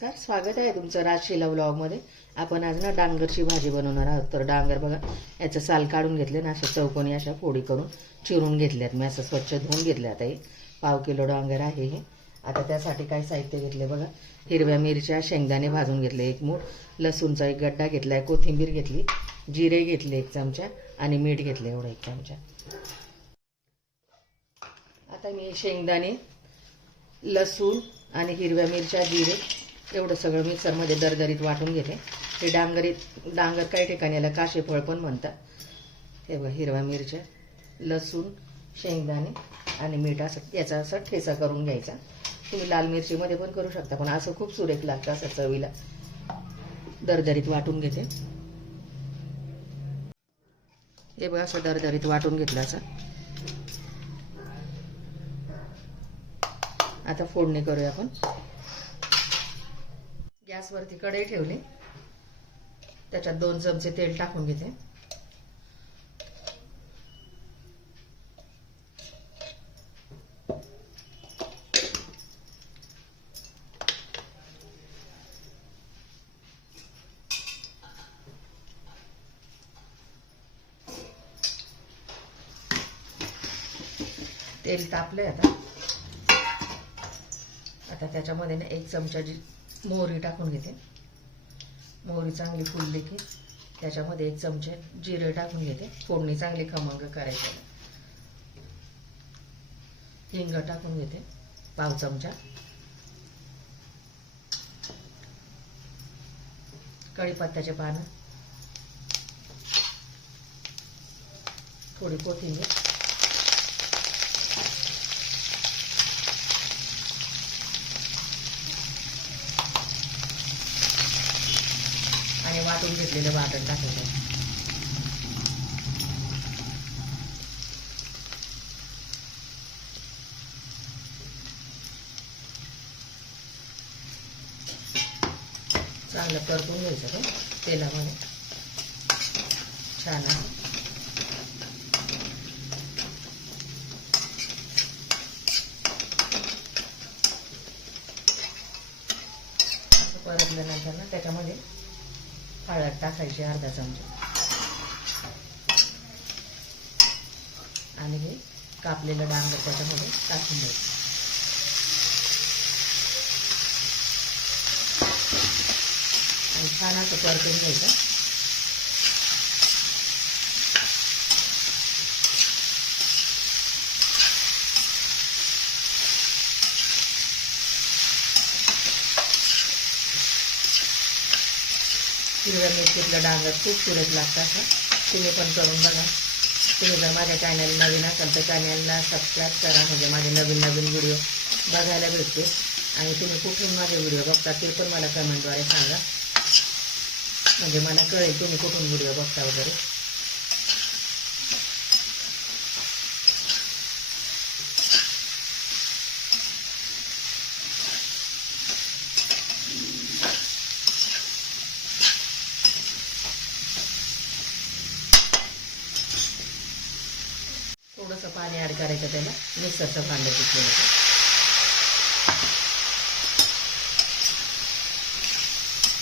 नमस्कार, स्वागत आहे तुमचं राजशिला व्लॉगमध्ये। आपण आज ना डांगरची भाजी बनवणार आहोत। तर डांगर बघा, याचं साल काढून घेतले ना, अशा चौकोनी अशा फोडी करून चिरून घेतल्यात। मी असं स्वच्छ धुवून घेतले। आता हे पाव किलो डांगर आहे हे। आता त्यासाठी काय साहित्य घेतले बघा, हिरव्या मिरच्या, शेंगदाणे भाजून घेतले 1 मूठ, लसूणचा 1 गड्डा घेतलाय, कोथिंबीर घेतली, जिरे घेतले 1 चमचा आणि मीठ घेतले एवढं 1 चमचा। आता मी शेंगदाणे, लसूण आणि हिरव्या मिरच्या, जिरे एवढं सगळं मिक्सरमध्ये दरदरीत वाटून घेते। हे डांगर काही ठिकाणी याला काशेफळ पण म्हणतात। हे बघा, हिरव्या मिरच्या, लसूण, शेंगदाणे आणि मीठ असं याचा असा ठेचा करून घ्यायचा। तुम्ही लाल मिरचीमध्ये पण करू शकता, पण असं खूप सुरेख लागतं असं चवीला। दरदरीत वाटून घेते। हे बघा, असं दरदरीत वाटून घेतलं असं। आता फोडणी करूया आपण। गॅसवरती कढई ठेवली, त्याच्यात 2 चमचे तेल टाकून घेते। तेल तापले आता त्याच्यामध्ये ना 1 चमचा मोहरी टाकून घेते। मोहरी चांगली फुलली की त्याच्यामध्ये 1 चमचे जिरे टाकून घेते। फोडणी चांगली खमंग करायची। हिंग टाकून घेते पाव चमचा, कढीपत्त्याचे पानं, थोडी कोथिंबीर आणि वाटून घेतलेलं वाटण टाकायचं। चांगलं परतून घ्यायचं ते तेलामध्ये छान आहे। असं परतल्यानंतर ना त्याच्यामध्ये हळद टाकायची अर्धा चमचा आणि हे कापलेलं डांगर त्याच्यामध्ये टाकून द्यायचं आणि छान असं परतून घ्यायचं। हिरव्या मिरचीतलं डांगर खूप सुरेख लागतं असं। तुम्ही पण करून बघा। तुम्ही जर माझ्या चॅनल नवीन असाल तर चॅनलला सबस्क्राईब करा, म्हणजे माझे नवीन व्हिडिओ बघायला भेटते। आणि तुम्ही कुठून माझे व्हिडिओ बघता ते पण मला कमेंटद्वारे सांगा, म्हणजे मला कळेल तुम्ही कुठून व्हिडिओ बघता वगैरे। थोडंसं पाणी ॲड करायचं त्याला, मिक्सरचं भांडं घेतलेलं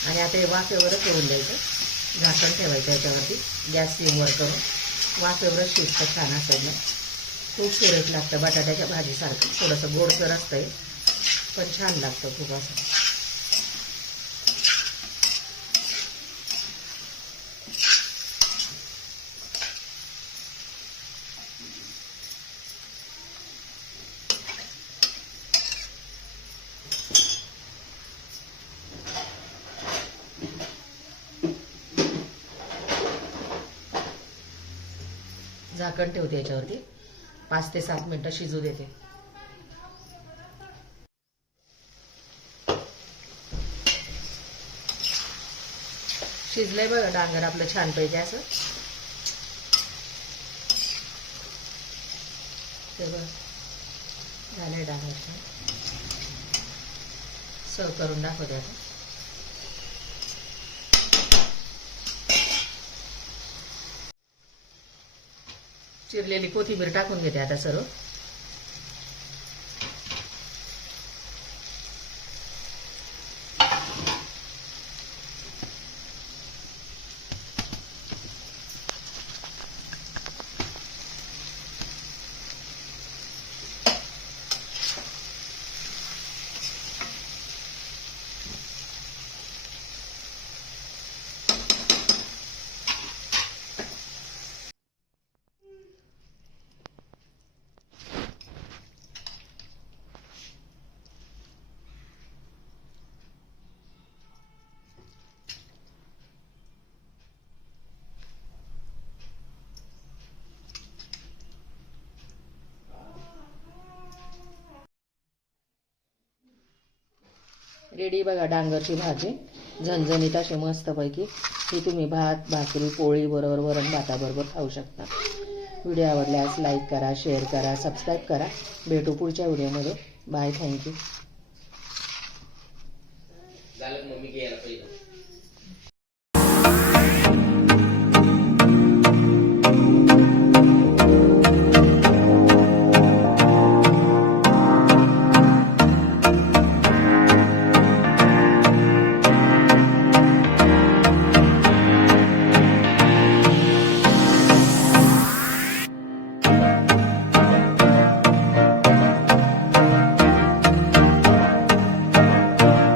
आणि आता हे वाफेवरच ठेवून द्यायचं। झाकण ठेवायचं याच्यावरती, गॅस सिमवर करून। वाफेवरच शिजतं छान असेल ना, खूप सुरेख लागतं बटाट्याच्या भाजीसारखं। थोडंसं गोडसर असतंय पण छान लागतं खूप असं। झाकण ठेवते याच्यावरती, 5 ते 7 मिनिटं शिजू देते। शिजलंय बघा डांगर आपलं छानपैकी असं। ते बघा झालंय डांगर छान। सर्व करून दाखवते आता। चिरलेली कोथिंबीर टाकून घेते आता सर्व। रेडी बघा डांगरची भाजी, झणझणीत अशी मस्तपैकी. ही तुम्ही भात, भाकरी, पोळी बरोबर, वरण भाताबरोबर खाऊ शकता. व्हिडिओ आवडल्यास लाईक करा, शेअर करा, सबस्क्राईब करा. भेटू पुढच्या व्हिडिओमध्ये. Bye, thank you. झालं मम्मी घ्यायला पहिलं.